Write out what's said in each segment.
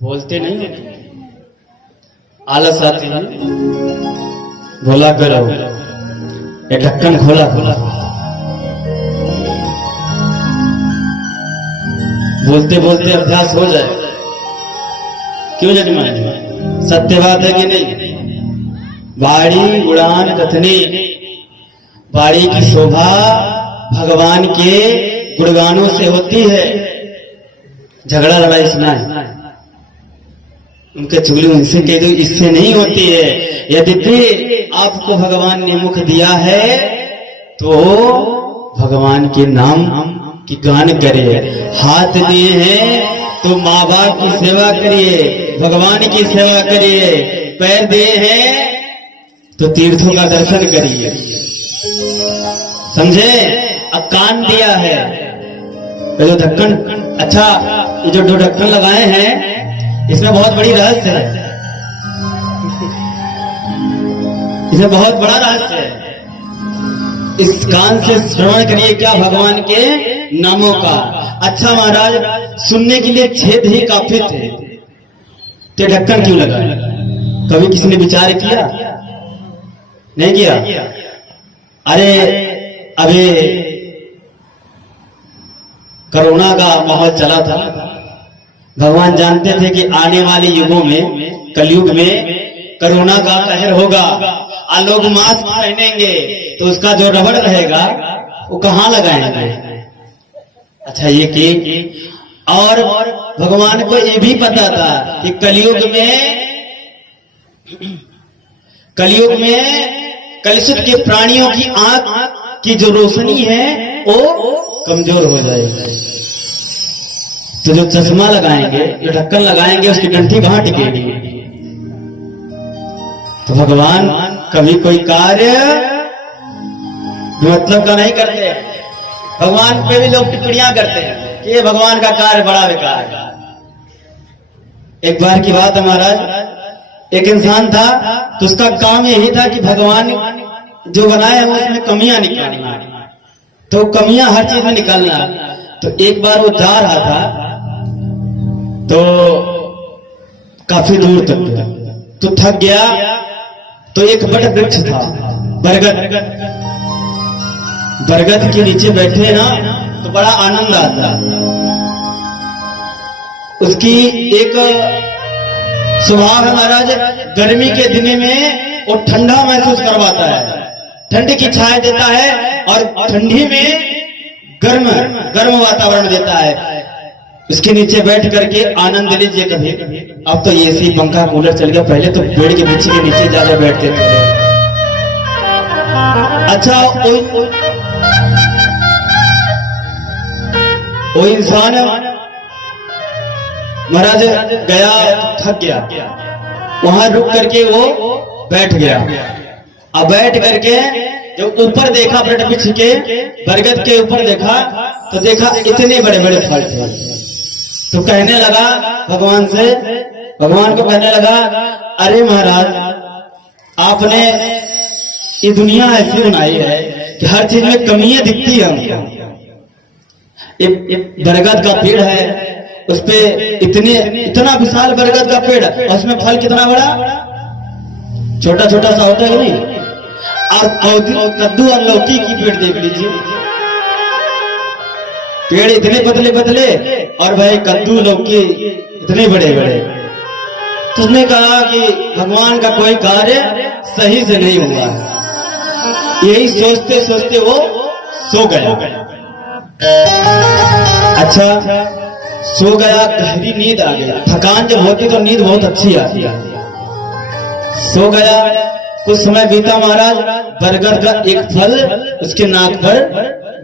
बोलते नहीं, आलस आती है। बोला करो, ये ढक्कन खोला खोला, बोलते बोलते अभ्यास हो जाए। क्यों जजमान, सत्य बात है कि नहीं? बाड़ी उड़ान कथनी, बाड़ी की शोभा भगवान के गुणगानों से होती है। झगड़ा लड़ाई सुना है, उनके चुगली उनसे कह दो, इससे नहीं होती है। यदि आपको भगवान ने मुख दिया है तो भगवान के नाम की गान करिए। हाथ दिए हैं तो माँ बाप की सेवा करिए, भगवान की सेवा करिए। पैर दिए हैं तो तीर्थों का दर्शन करिए, समझे? अब कान दिया है, जो ढक्कन, अच्छा ये जो दो ढक्कन लगाए हैं इसमें बहुत बड़ी रहस्य है, इसमें बहुत बड़ा रहस्य है। इस कान से श्रवण करिए क्या भगवान के नामों का। अच्छा महाराज, सुनने के लिए छेद ही काफी थे, तो ढक्कन क्यों लगाया? कभी किसी ने विचार किया? नहीं किया? अरे अभी कोरोना का माहौल चला था, भगवान जानते थे कि आने वाले युगों में, कलयुग में कोरोना का कहर होगा और लोग मास्क पहनेंगे तो उसका जो रबड़ रहेगा वो कहाँ लगाएंगे? अच्छा ये कि और भगवान को ये भी पता था कि कलयुग में कलयुग के प्राणियों की आंख की जो रोशनी है वो कमजोर हो जाएगी। तो जो चश्मा लगाएंगे, जो ढक्कन लगाएंगे, उसकी डंठी कहां टिकेगी? तो भगवान कभी कोई कार्य मतलब का नहीं करते। भगवान पे भी लोग टिप्पणियां करते हैं कि ये भगवान का कार्य बड़ा बेकार है। एक बार की बात है महाराज, एक इंसान था तो उसका काम यही था कि भगवान जो बनाए हैं उसमें कमियां निकालना, तो कमियां हर चीज में निकालना। तो एक बार वो जा रहा था तो काफी दूर तक गया, तो थक गया, तो एक बड़ा वृक्ष था, बरगद के नीचे बैठे ना तो बड़ा आनंद आता। उसकी एक स्वभाव है महाराज, गर्मी के दिन में वो ठंडा महसूस करवाता है, ठंड की छाया देता है और ठंडी में गर्म वातावरण देता है। उसके नीचे बैठ करके आनंद लीजिए कभी। अब तो एसी पंखा कूलर चल गया, पहले तो पेड़ के वृक्ष के नीचे ज्यादा बैठते थे। अच्छा वो इंसान महाराज गया, थक गया, वहां रुक करके वो बैठ गया। अब बैठ करके जब ऊपर देखा, वृक्ष के बरगद के ऊपर देखा तो देखा इतने बड़े बड़े फल थे। तो कहने लगा भगवान से, भगवान को कहने लगा, अरे महाराज आपने ये दुनिया ऐसी बनाई है कि हर चीज में कमियां दिखती है हमको। बरगद का पेड़ है, उस पे इतना विशाल बरगद का पेड़ और उसमें फल कितना बड़ा, छोटा छोटा सा होता है कि नहीं? और कद्दू और लौकी की पेड़ देख लीजिए, पेड़ इतने पतले पतले और भाई कद्दू लौकी इतने बड़े बड़े। तो उसने कहा कि भगवान का कोई कार्य सही से नहीं हुआ। यही सोचते सोचते वो सो गया। अच्छा सो गया, गहरी नींद आ गई। थकान जब होती तो नींद बहुत अच्छी आती है। सो गया, कुछ समय बीता महाराज, बरगद का एक फल उसके नाक पर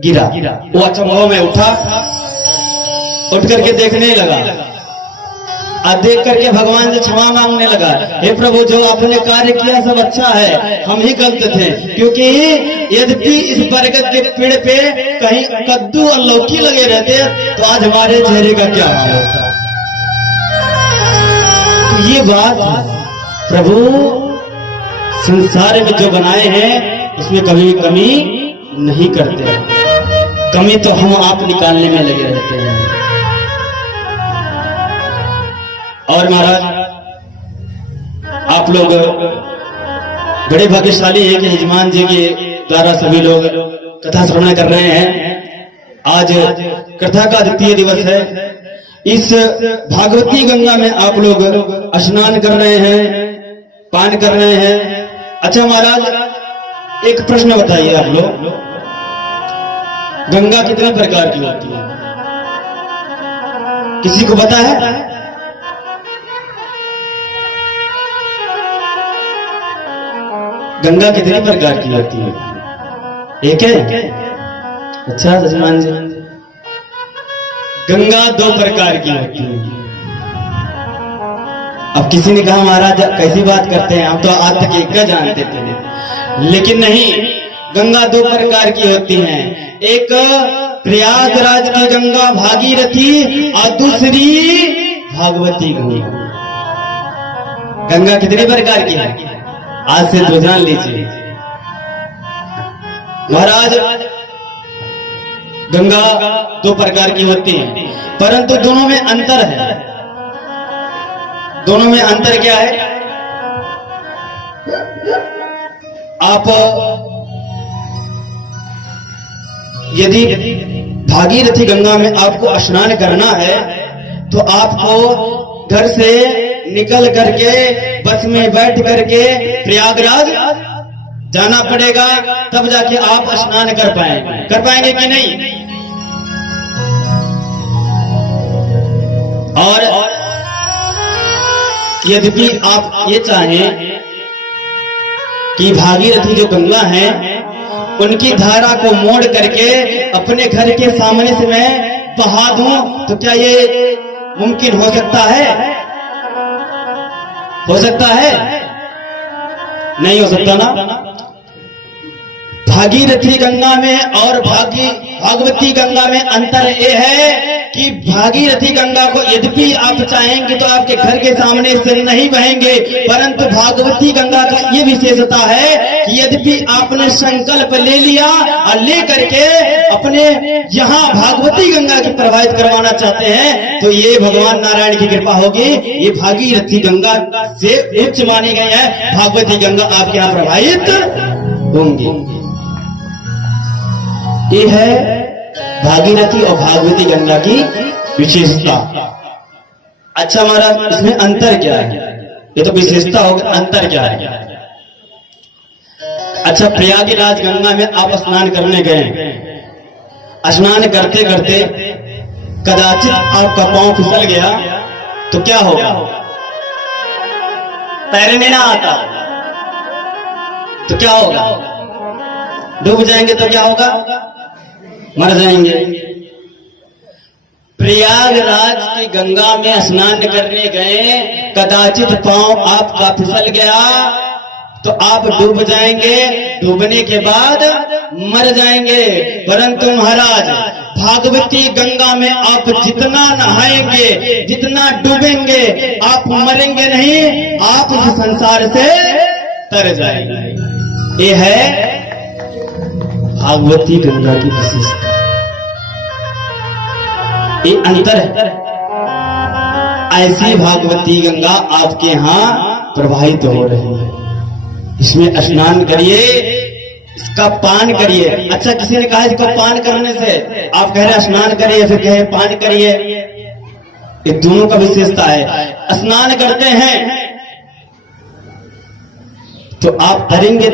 गिरा। वो अचंभव में उठा, उठ करके देखने लगा और देख करके भगवान से क्षमा मांगने लगा, हे प्रभु जो आपने कार्य किया सब अच्छा है, हम ही गलत थे, क्योंकि यद्यपि इस बरगद के पेड़ पे कहीं कद्दू और लौकी लगे रहते तो आज हमारे चेहरे का क्या हाल होता। तो ये बात प्रभु संसार में जो बनाए हैं उसमें कभी भी कमी नहीं करते, कमी तो हम आप निकालने में लगे रहते हैं। और महाराज आप लोग बड़े भाग्यशाली हैं कि यजमान जी के द्वारा सभी लोग कथा श्रवण कर रहे हैं। आज कथा का द्वितीय दिवस है। इस भागवती गंगा में आप लोग स्नान कर रहे हैं, पान कर रहे हैं। अच्छा महाराज, एक प्रश्न बताइए आप लोग, गंगा कितने प्रकार की होती है? किसी को पता है? गंगा कितने प्रकार की होती है? एक है? अच्छा यजमान जी, गंगा 2 प्रकार की होती है। अब किसी ने कहा महाराज कैसी बात करते हैं, हम तो आज तक एक का जानते थे। लेकिन नहीं, गंगा 2 प्रकार की होती हैं। एक प्रयागराज की गंगा भागीरथी और दूसरी भागवती गंगा। गंगा कितने प्रकार की है? आज से तो जान लीजिए महाराज। गंगा 2 प्रकार की होती है, परंतु दोनों में अंतर है। दोनों में अंतर क्या है? आप यदि भागीरथी गंगा में आपको स्नान करना है तो आपको घर से निकल करके बस में बैठ करके प्रयागराज जाना पड़ेगा, तब जाके आप स्नान कर पाएंगे कि नहीं? और यद्यपि आप ये चाहें कि भागीरथी जो गंगा है उनकी धारा को मोड़ करके अपने घर के सामने से मैं बहा दूं, तो क्या ये मुमकिन हो सकता है? हो सकता है? नहीं हो सकता ना। भागीरथी गंगा में और भागवती गंगा में अंतर यह है कि भागीरथी गंगा को यद्यपि आप चाहेंगे तो आपके घर के सामने से नहीं बहेंगे, परंतु भागवती गंगा का ये विशेषता है कि यद्यपि आपने संकल्प ले लिया और ले करके अपने यहाँ भागवती गंगा की प्रवाहित करवाना चाहते हैं तो ये भगवान नारायण की कृपा होगी। ये भागीरथी गंगा से उच्च मानी गई है, भागवती गंगा आपके यहाँ प्रवाहित होंगी। ये है भागीरथी और भागवती गंगा की विशेषता। अच्छा महाराज, इसमें अंतर क्या है? ये तो विशेषता होगा, अंतर क्या है? अच्छा, प्रयागराज गंगा में आप स्नान करने गए, स्नान करते करते कदाचित आपका पांव फिसल गया तो क्या होगा? तैरने ना आता तो क्या होगा? डूब जाएंगे तो क्या होगा? मर जाएंगे। प्रयागराज की गंगा में स्नान करने गए, कदाचित पांव आपका फिसल गया तो आप डूब जाएंगे, डूबने के बाद मर जाएंगे। परंतु महाराज, भागवती गंगा में आप जितना नहाएंगे, जितना डूबेंगे, आप मरेंगे नहीं, आप इस संसार से तर जाएंगे। ये है भागवती गंगा की विशेषता। ये अंतर है। ऐसी भागवती गंगा आपके यहाँ प्रवाहित हो रही है। इसमें स्नान करिए, इसका पान करिए। अच्छा, किसी ने कहा इसको पान करने से, आप कह रहे स्नान करिए, फिर कहे पान करिए। ये दोनों का विशेषता है। स्नान करते हैं तो आप तरेंगे।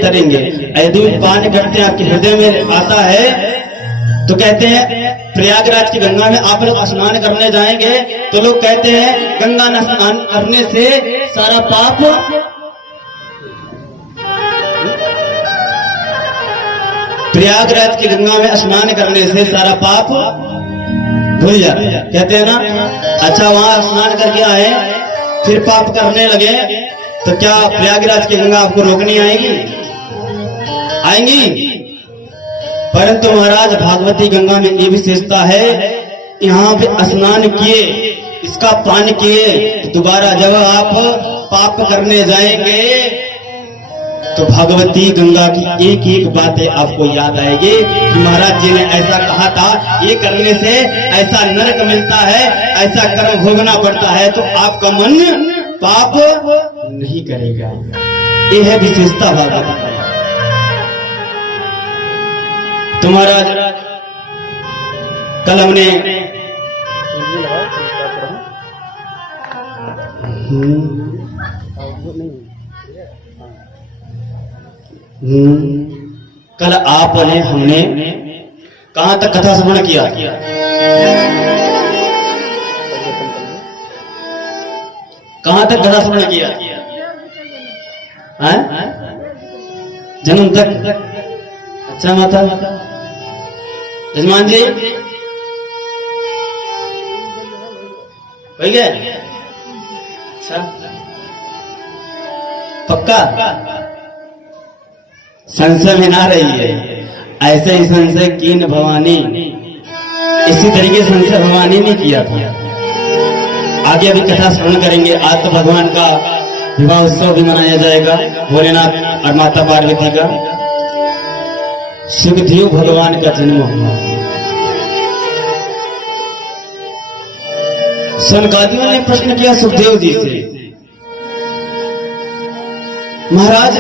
यदि पान करते हैं, आपके हृदय में आता है तो कहते हैं प्रयागराज की गंगा में आप लोग स्नान करने जाएंगे तो लोग कहते हैं गंगा में स्नान करने से सारा पाप प्रयागराज की गंगा में स्नान करने से सारा पाप धुल जाता है, कहते हैं ना। अच्छा, वहां स्नान करके आए फिर पाप करने लगे तो क्या प्रयागराज की गंगा आपको रोकनी आएगी? आएंगी। परंतु महाराज, भागवती गंगा में ये विशेषता है, यहाँ पे स्नान किए, इसका पान किए, तो दोबारा जब आप पाप करने जाएंगे तो भगवती गंगा की एक एक बातें आपको याद आएगी कि महाराज जी ने ऐसा कहा था, ये करने से ऐसा नरक मिलता है, ऐसा कर्म भोगना पड़ता है, तो आपका मन पाप नहीं करेगा। ये है विशेषता भागवत की। तो महाराज कल हमने कल आपने हमने कहां तक कथा श्रवण किया? कहां तक कथा श्रवण किया? जन्म तक। अच्छा माता यजमान जी हो गया? अच्छा पक्का संशय में ना रही है। ऐसे ही संशय कीन भवानी, इसी तरीके संशय भवानी ने किया था। आगे अभी कथा श्रवण करेंगे। आज तो भगवान का विवाह उत्सव भी मनाया जाएगा, भोलेनाथ और माता पार्वती का। सुखदेव भगवान का जन्म हुआ। सनकादियों ने प्रश्न किया सुखदेव जी से, महाराज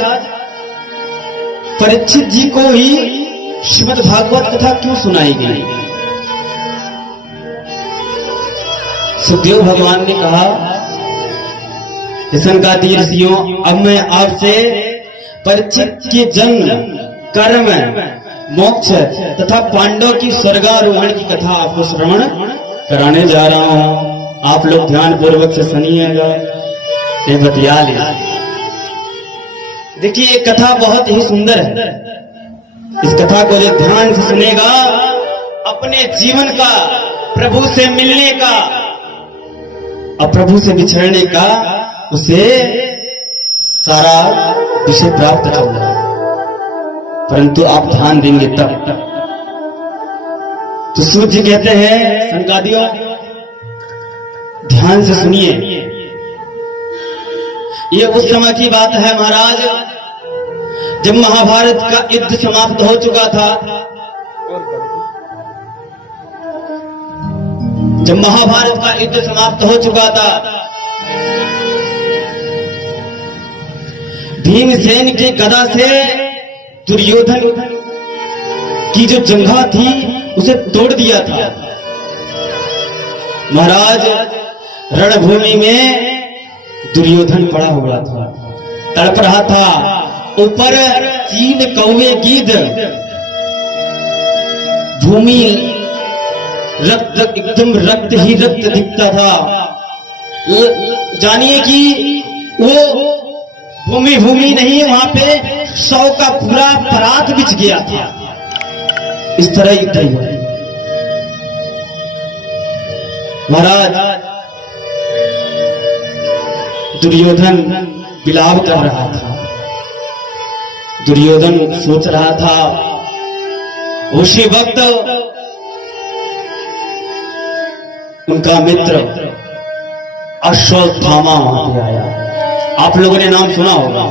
परीक्षित जी को ही श्रीमद् भागवत कथा क्यों सुनाई गई? सुखदेव भगवान ने कहा, सनकादि ऋषियों, अब मैं आपसे परीक्षित के जन्म, कर्म, मोक्ष तथा पांडव की स्वर्गारोहण की कथा आपको श्रवण कराने जा रहा हूं। आप लोग ध्यान पूर्वक से सुनिएगा। ये बतिया लीजिए। देखिए ये कथा बहुत ही सुंदर है। इस कथा को जो ध्यान से सुनेगा, अपने जीवन का, प्रभु से मिलने का और प्रभु से बिछड़ने का, उसे सारा विषय प्राप्त करना है। परंतु आप ध्यान देंगे तब। तो सूर्य जी कहते हैं, सनकादियों ध्यान से सुनिए। ये उस समय की बात है महाराज, जब महाभारत का युद्ध समाप्त हो चुका था। जब महाभारत का युद्ध समाप्त हो चुका था, भीमसेन की गदा से दुर्योधन की जो जंघा थी उसे तोड़ दिया था। महाराज रणभूमि में दुर्योधन पड़ा हुआ था, तड़प रहा था। ऊपर 3 कौवे गीध, भूमि रक्त, एकदम रक्त ही रक्त दिखता था। जानिए कि वो भूमि नहीं, वहां पे 100 का पूरा परात बिछ गया था। इस तरह युद्ध हुआ। महाराज दुर्योधन विलाप कर रहा था। दुर्योधन सोच रहा था। उसी वक्त उनका मित्र अश्वत्थामा वहां पे आया। आप लोगों ने नाम सुना होगा।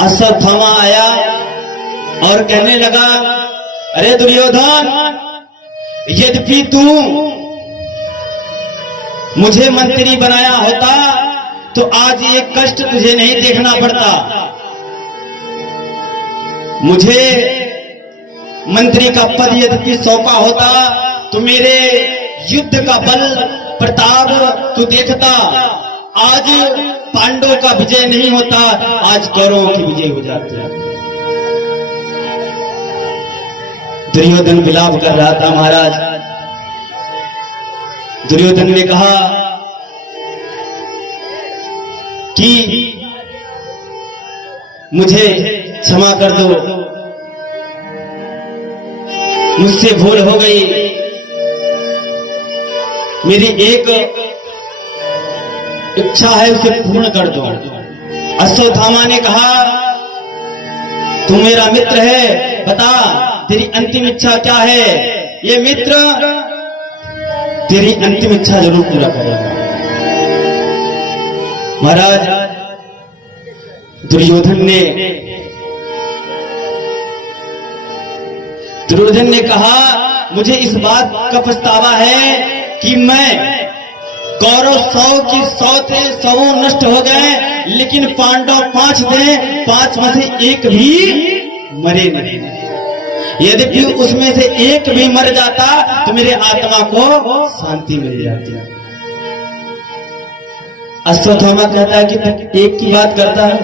अश्वत्थामा आया और कहने लगा, अरे दुर्योधन, यद्यपि तू मुझे मंत्री बनाया होता तो आज ये कष्ट तुझे नहीं देखना पड़ता। मुझे मंत्री का पद यद्यपि सौंपा होता तो मेरे युद्ध का बल प्रताप तू देखता। आज पांडवों का विजय नहीं होता, आज कौरवों की विजय हो जाती है। दुर्योधन विलाप कर रहा था। महाराज दुर्योधन ने कहा कि मुझे क्षमा कर दो, मुझसे भूल हो गई। मेरी एक इच्छा है, उसे पूर्ण कर दो। अश्वत्थामा ने कहा, तू मेरा मित्र है, बता तेरी अंतिम इच्छा क्या है? ये मित्र तेरी अंतिम इच्छा जरूर पूरा करेगा। महाराज दुर्योधन ने कहा, मुझे इस बात का पछतावा है कि मैं कौरव 100 की 100 थे, 100 नष्ट हो गए, लेकिन पांडव 5 थे, 5 में से एक भी मरे नहीं। यदि उसमें से एक भी मर जाता तो मेरे आत्मा को शांति मिल जाती। अश्वत्थामा कहता है कि तू एक की बात करता है,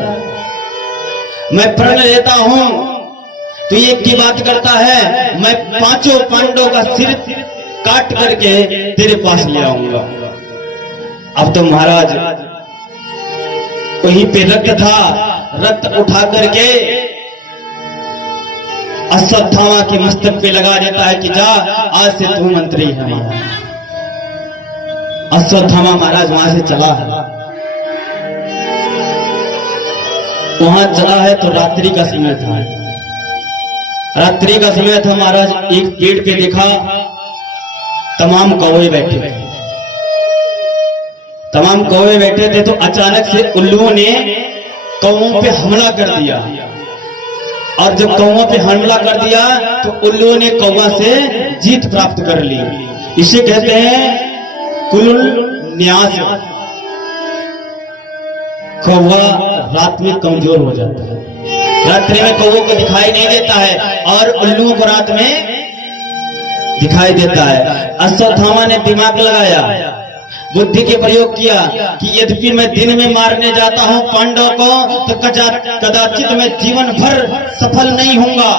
मैं प्रण लेता हूं, तू एक की बात करता है, मैं 5 पांडवों का सिर काट करके तेरे पास ले आऊंगा। अब तो महाराज वहीं पे रक्त था, रक्त उठा करके अश्वत्थामा के मस्तक पे लगा देता है कि जा, आज से तू मंत्री है हमारा। अश्वत्थामा महाराज वहां से चला है, वहां चला है तो रात्रि का समय था। रात्रि का समय था महाराज, एक पेड़ पे देखा तमाम कौवे बैठे थे। तमाम कौवे बैठे थे तो अचानक से उल्लुओं ने कौवों पे हमला कर दिया, और जब कौवों पे हमला कर दिया तो उल्लुओं ने कौवा से जीत प्राप्त कर ली। इसे कहते हैं कुल न्यास। कौवा रात में कमजोर हो जाता है, रात्रि में कौवों को दिखाई नहीं देता है, और उल्लुओं को रात में दिखाई देता है। अश्वत्थामा ने दिमाग लगाया, बुद्धि के प्रयोग किया कि यद्यपि मैं दिन में मारने जाता हूं पांडव को, तो कदाचित मैं जीवन भर सफल नहीं होऊंगा।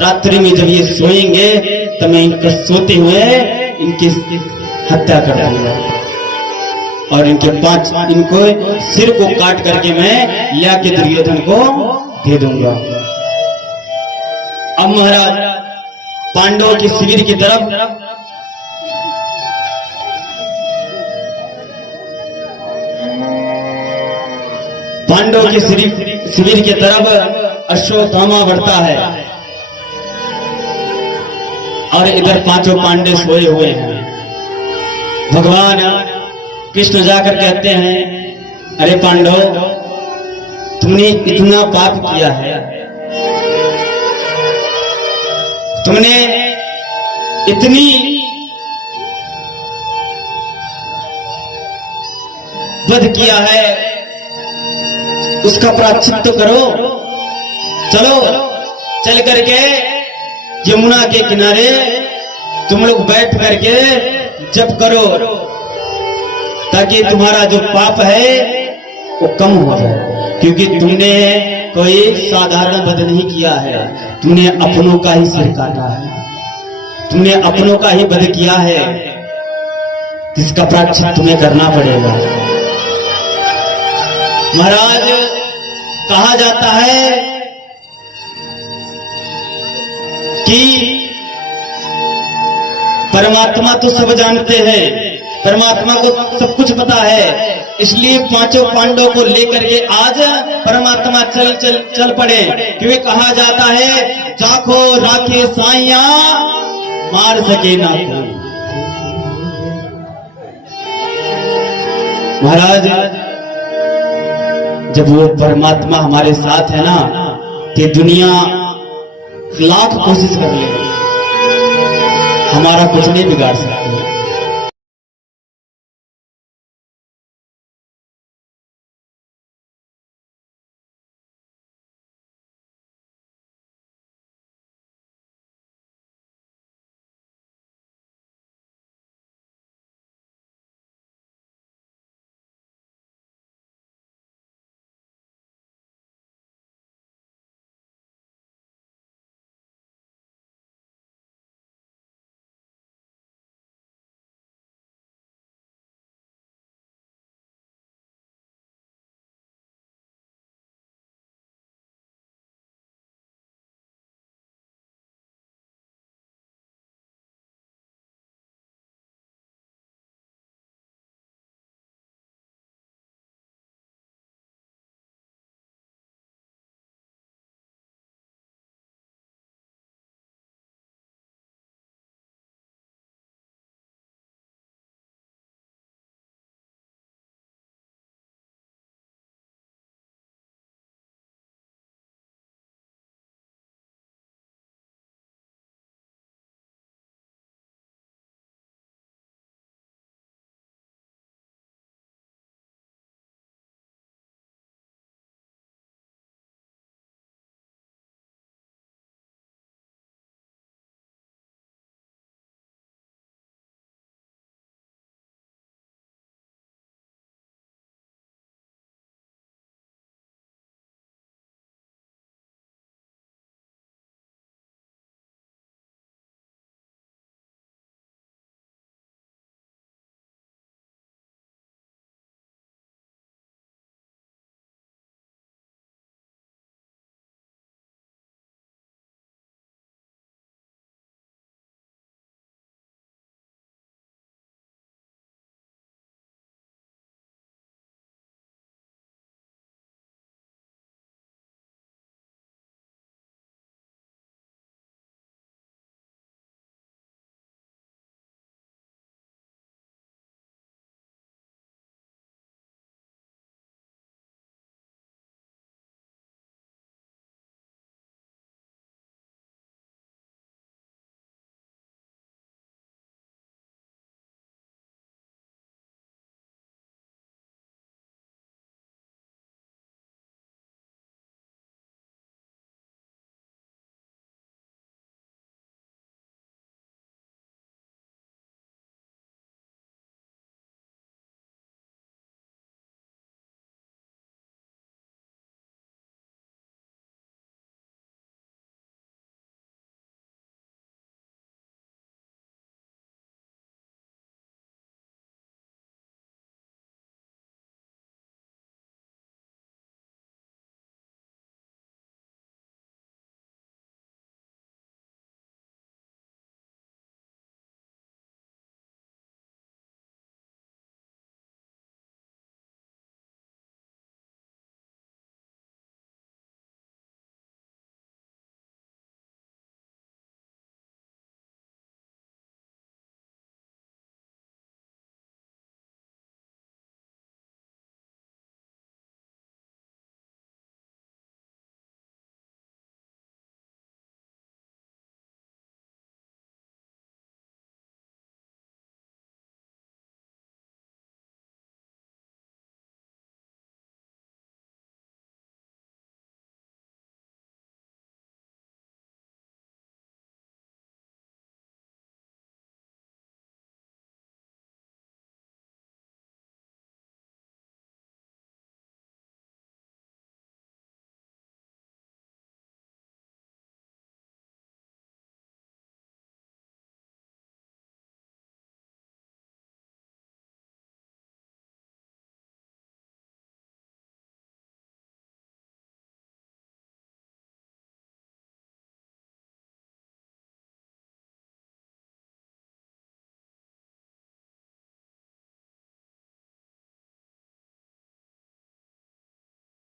रात्रि में जब ये सोएंगे तो मैं इनको सोते हुए इनकी हत्या कर दूंगा, और इनको सिर को काट करके मैं लिया के दुर्योधन को दे दूंगा। अब महाराज पांडवों के शिविर की तरफ पांडवों के शिविर की तरफ अश्वत्थामा बढ़ता है, और इधर 5 पांडे सोए हुए हैं। भगवान कृष्ण जाकर कहते हैं, अरे पांडव, तुमने इतना पाप किया है, तुमने इतनी वध किया है, उसका प्रायश्चित तो करो। चलो चल करके यमुना के किनारे तुम लोग बैठ करके जप करो, ताकि तुम्हारा जो पाप है वो कम हो जाए, क्योंकि तुमने कोई साधारण वध नहीं किया है, तुमने अपनों का ही सिर काटा है, तुमने अपनों का ही वध किया है, जिसका प्रायश्चित तुम्हें करना पड़ेगा। महाराज कहा जाता है कि परमात्मा तो सब जानते हैं, परमात्मा को सब कुछ पता है, इसलिए 5 पांडवों को लेकर के आज परमात्मा चल पड़े, क्योंकि कहा जाता है जाखो राखे साइया मार सके ना कोई। महाराज जब वो परमात्मा हमारे साथ है ना, कि दुनिया लाख कोशिश कर ले, हमारा कुछ नहीं बिगाड़ सकती।